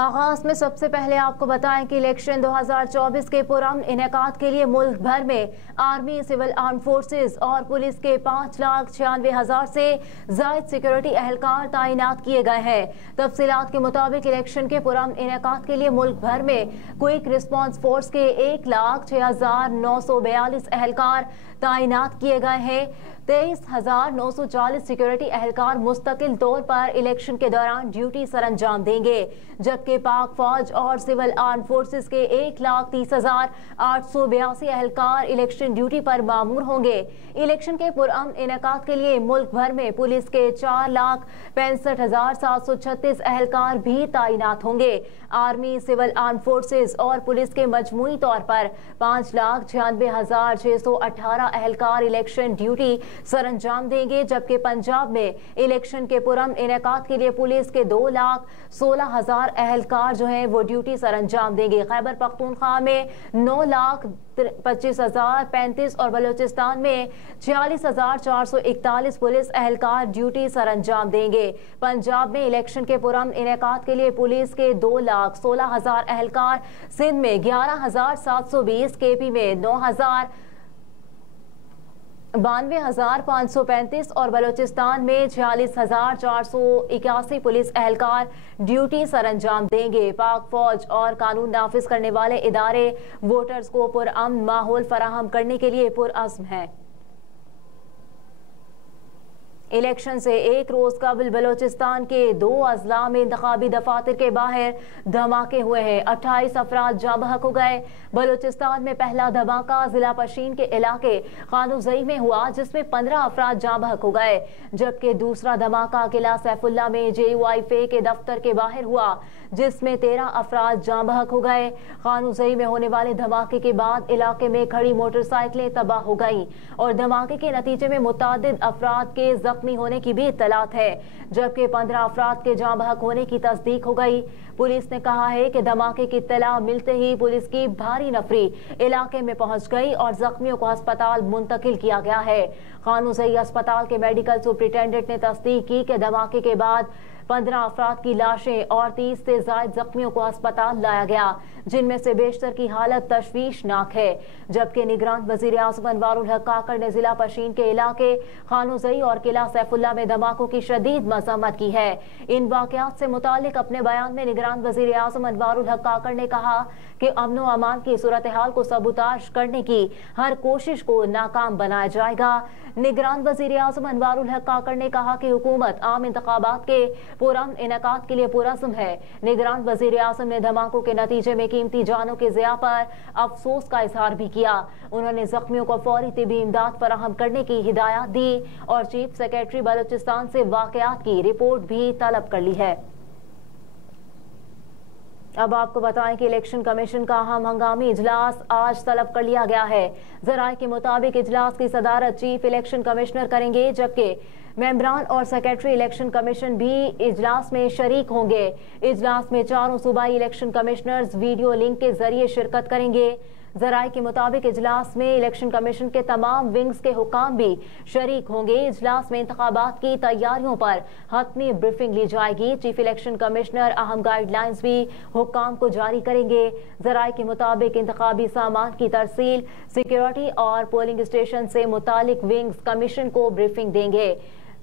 आगाज में सबसे पहले आपको बताएं कि इलेक्शन 2024 के पुरअमन इनेकाद के लिए मुल्क भर में आर्मी, सिविल आर्म फोर्सेस और पुलिस के 5,96,000 से जायद सिक्योरिटी एहलकार तैनात किए गए हैं। तफसीलात के मुताबिक इलेक्शन के पुरअमन इनेकाद के लिए मुल्क भर में क्विक रिस्पांस फोर्स के 1,06,942 एहलकार तैनात किए गए हैं। 23,940 सिक्योरिटी एहलकार मुस्तकिल तौर पर इलेक्शन के दौरान ड्यूटी सरअंजाम देंगे, जबकि पाक फौज और सिविल आर्म फोर्सेस के 1,30,882 एहलकार इलेक्शन ड्यूटी पर मामूर होंगे। इलेक्शन के पुरअमन इनेकाद के लिए मुल्क भर में पुलिस के 4,65,736 एहलकार भी तैनात होंगे। आर्मी, सिविल आर्म फोर्सेस और पुलिस के मजमूई तौर पर 5,96,618 एहलकार इलेक्शन ड्यूटी सरअंजाम देंगे, जबकि पंजाब में इलेक्शन के पुरअमन इनेकाद के लिए पुलिस के 2,16,000 एहलकार जो हैं वो ड्यूटी सरअंजाम देंगे। खैबर पख्तूनख्वा में 9,25,035 और बलूचिस्तान में 46,441 पुलिस एहलकार ड्यूटी सरअंजाम देंगे। पंजाब में इलेक्शन के पुरअमन इनेकाद के लिए पुलिस के 2,16,000 एहलकार, सिंध में 11,720, केपी में 92,535 और बलूचिस्तान में 46,481 पुलिस एहलकार ड्यूटी सरअंजाम देंगे। पाक फौज और कानून नाफिज करने वाले इदारे वोटर्स को पुरअमन माहौल फराहम करने के लिए पुरअज़्म हैं। इलेक्शन से एक रोज कबल बलोचिस्तान के 2 अजला में इंतखाबी दफातर के बाहर धमाके हुए हैं। 28 अफराद जाँ बहक हो गए। बलोचिस्तान में पहला धमाका जिला पशीन के इलाके खानूजई में हुआ, जिसमें 15 अफराद जाँ बहक हो गए, जबकि दूसरा धमाका किला सैफुल्ला में JUIFA के दफ्तर के बाहर हुआ, जिसमें 13 अफराद जाँ बहक हो गए। खानूजई में होने वाले धमाके के बाद इलाके में खड़ी मोटरसाइकिलें तबाह हो गईं और धमाके के नतीजे में मुतादिद अफराद के जख्मी होने की भी इत्तलात है, जबकि 15 अफराद के जाँ बहक होने की तस्दीक हो गई। पुलिस ने कहा है कि धमाके की इत्तला मिलते ही पुलिस की भारी नफरी इलाके में पहुंच गई और जख्मियों को अस्पताल मुंतकिल किया गया है। खानूजई अस्पताल के मेडिकल सुपरिटेंडेंट ने तस्दीक की कि धमाके के बाद 15 अफराद की लाशें और 30 से ज्यादा जख्मियों को अस्पताल लाया गया, जिनमें से बेशतर की हालत तशवीशनाक है। जबकि निगरान वजीर आज़म अनवारुल हक काकड़ ने जिला पशीन के इलाके खानूजई और किला सैफुल्ला में धमाकों की शदीद मजम्मत की है। इन वाकयात से मुतालिक अपने बयान में निगरान वजीर आज़म अनवारुल हक काकड़ ने कहा कि अमन व अमान की सूरत हाल को सबूताश करने की हर कोशिश को नाकाम बनाया जाएगा। निगरान वजीर आज़म अनवारुल हक काकड़ ने कहा कि हुकूमत आम इंतखाबात के पुरअमन इनेकाद के लिए पुरअज़्म है। निगरान वजीर आज़म ने धमाकों के नतीजे में कीमती जानों के ज़िया पर अफसोस का इजहार भी किया। उन्होंने जख्मियों को फौरी तिबी इमदाद फराहम करने की हिदायत दी और चीफ सेक्रेटरी बलूचिस्तान से वाकयात की रिपोर्ट भी तलब कर ली है। अब आपको बताएं कि इलेक्शन कमीशन का अहम हंगामी इजलास आज तलब कर लिया गया है। जराये के मुताबिक इजलास की सदारत चीफ इलेक्शन कमिश्नर करेंगे, जबकि मेंबरान और सेक्रेटरी इलेक्शन कमीशन भी इजलास में शरीक होंगे। इजलास में चारों सूबाई इलेक्शन कमिश्नर्स वीडियो लिंक के जरिए शिरकत करेंगे। जराये के मुताबिक इजलास में इलेक्शन कमीशन के तमाम विंग्स के हुकाम भी शरीक होंगे। इजलास में इंतखाबात की तैयारियों पर हतमी ब्रीफिंग ली जाएगी। चीफ इलेक्शन कमिश्नर अहम गाइडलाइंस भी हुकाम को जारी करेंगे। जराये के मुताबिक इंतखाबी सामान की तरसील, सिक्योरिटी और पोलिंग स्टेशन से मुतालिक विंग्स कमीशन को ब्रीफिंग देंगे।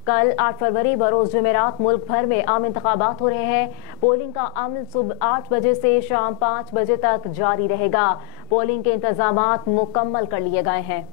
कल 8 फरवरी बरोज जुमेरात मुल्क भर में आम इंतखाबात हो रहे हैं। पोलिंग का अमल सुबह 8 बजे से शाम 5 बजे तक जारी रहेगा। पोलिंग के इंतजामात मुकम्मल कर लिए गए हैं।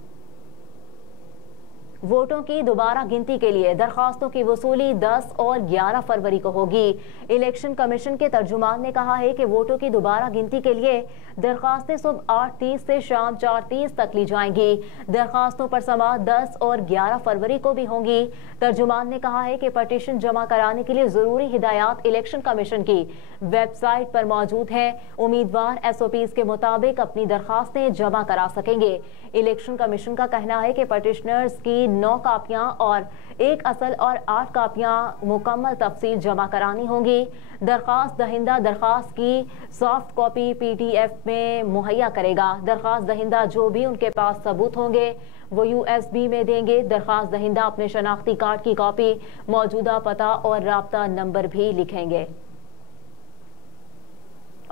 वोटों की दोबारा गिनती के लिए दरखास्तों की वसूली 10 और 11 फरवरी को होगी। इलेक्शन कमीशन के तर्जुमान ने कहा है कि वोटों की दोबारा गिनती के लिए दरखास्तें सुबह 8:30 से शाम 4:30 तक ली जाएंगी। दरखास्तों पर समाअत 10 और 11 फरवरी को भी होंगी। तर्जुमान ने कहा है कि पटिशन जमा कराने के लिए जरूरी हिदायत इलेक्शन कमीशन की वेबसाइट पर मौजूद हैं। उम्मीदवार SOPs के मुताबिक अपनी दरखास्तें जमा करा सकेंगे। इलेक्शन कमीशन का कहना है कि पटिशनर्स की 9 कापियां और 1 असल और 8 कापियां मुकम्मल तफसील जमा करानी होंगी। दरखास्त दहिंदा दरखास्त की सॉफ्ट कॉपी PDF में मुहैया करेगा। दरखास्त दहिंदा जो भी उनके पास सबूत होंगे वो USB में देंगे। दरखास्त दहिंदा अपने शनाख्ती कार्ड की कॉपी, मौजूदा पता और राब्ता नंबर भी लिखेंगे।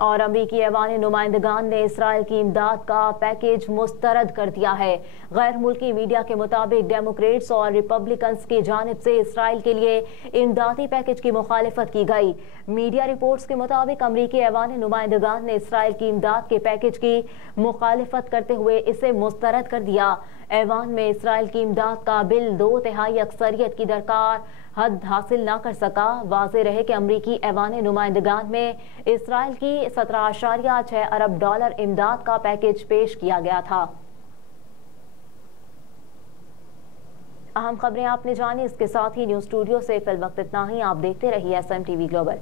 और अमरीकी ऐवान नुमाइंदगान ने इसराइल की इमदाद का पैकेज मुस्तरद कर दिया है। गैर मुल्की मीडिया के मुताबिक डेमोक्रेट्स और रिपब्लिकन्स की जानिब से इसराइल के लिए इमदादी पैकेज की मुखालिफत की गई। मीडिया रिपोर्ट्स के मुताबिक अमरीकी ऐवान नुमाइंदगान ने इसराइल की इमदाद के पैकेज की मुखालिफत करते हुए इसे मुस्तरद कर दिया। ऐवान में इसराइल की इमदाद का बिल 2/3 अक्सरियत की दरकार हद हासिल न कर सका। वाज़े रहे कि अमरीकी ऐवान नुमाइंदगान में इसराइल की 17.6 अरब डॉलर इमदाद का पैकेज पेश किया गया था। अहम खबरें आपने जानी, इसके साथ ही न्यूज़ स्टूडियो से फिल वक्त इतना ही। आप देखते रहिए SM TV ग्लोबल।